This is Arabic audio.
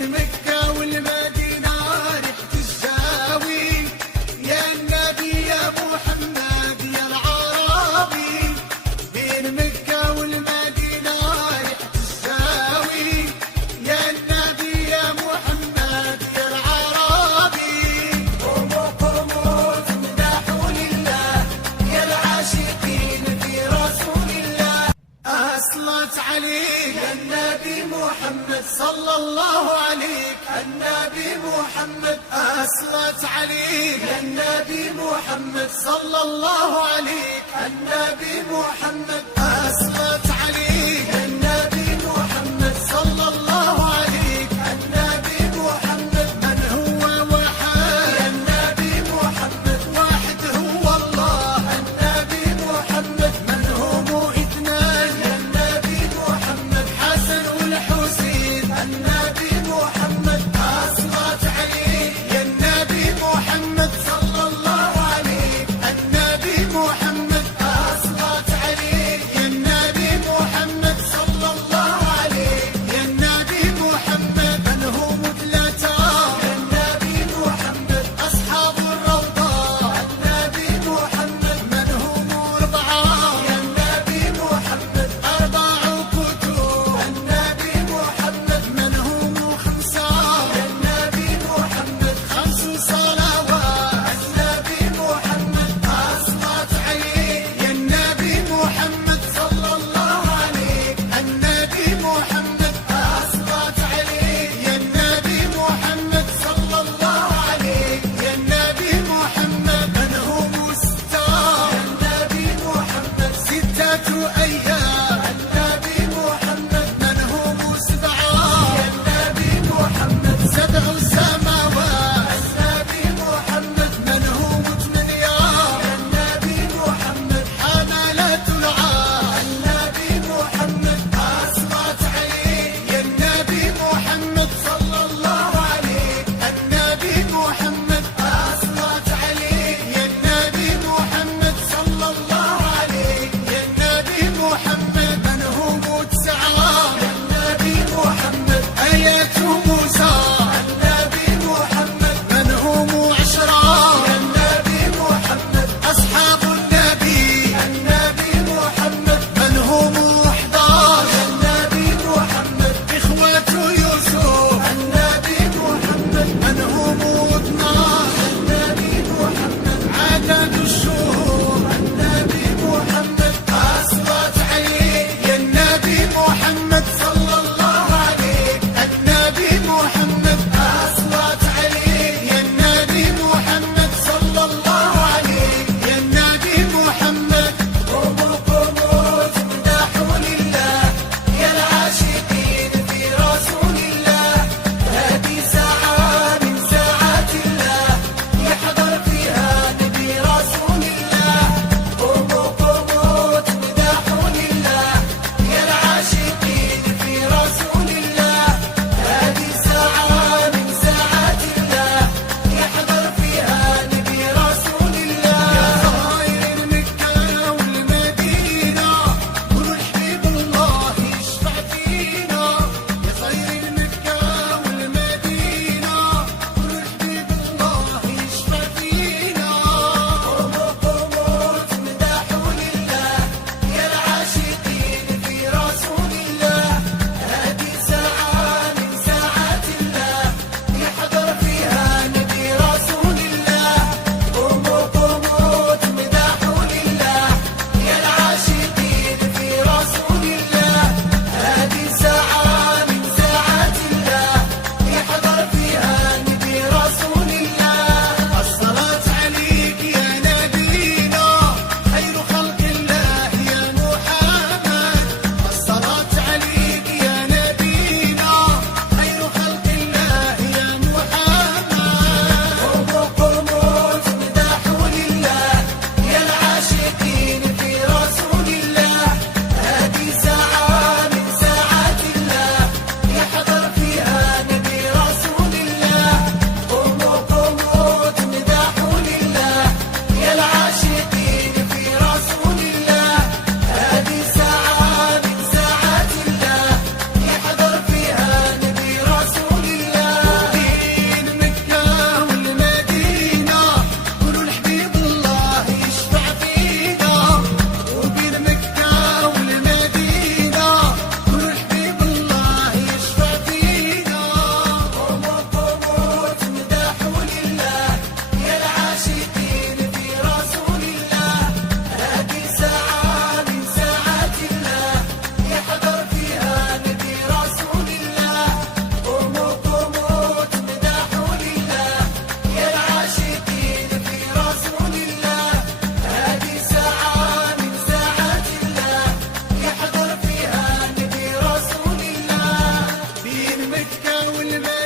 بين مكة والمدينة رحت الزاوي يا النبي يا محمد يا العربي. بين مكة والمدينة رحت الزاوي يا النبي يا محمد يا العربي. قوموا قوموا تمدحوا لله يا العاشقين في رسول الله. أصلت عليك يا النبي محمد صلى الله عليك. النبي محمد أصلت عليك يا النبي محمد صلى الله عليك. النبي محمد أصلت عليك يا النبي محمد صلى الله عليك. النبي محمد من هو واحد يا النبي محمد واحد هو الله. النبي محمد من هم اثنان يا النبي محمد حسن والحسين. النبي محمد أصلت عليك يا النبي محمد صلى الله عليك. النبي محمد أصلت عليك يا النبي محمد صلى الله عليك. يا النبي محمد من هم ثلاثة يا النبي محمد أصحاب الروضة. النبي محمد من هم أربعة يا النبي محمد أربع كتب. النبي محمد من هم خمسة يا النبي محمد خمس صلوات. النبي محمد أصلت عليك يا النبي محمد صلى الله عليك. النبي محمد أصلت عليك يا النبي محمد صلى الله عليك. يا النبي محمد من هم ستة يا النبي محمد ستة أيام. النبي محمد من هم سبعة يا النبي محمد سبع سماوات. النبي محمد من هم ثمانية يا النبي محمد حملة العرش. النبي محمد أصلت عليك يا النبي محمد صلى الله عليك. النبي محمد أصلت عليك يا النبي محمد صلى الله عليك. يا النبي محمد من هم تسعة يا النبي محمد آيات موسى. النبي محمد من هم عشرة يا النبي محمد أصحاب النبي. النبي محمد من هم 11 يا النبي محمد إخوة يوسف. النبي محمد من هم 12 النبي محمد عدد الشهور. النبي محمد أصلت عليك يا النبي محمد صلى الله عليك. النبي محمد أصلت عليك يا النبي محمد صلى الله عليك. يا النبي محمد قوموا قوموا تمدحوا لله يا العاشقين في رسول الله. هذه ساعة من ساعات الله يحضر فيها نبي رسول الله. قوموا قوموا تمدحوا لله يا العاشقين في رسول الله. هذه ساعة مكة والمدينة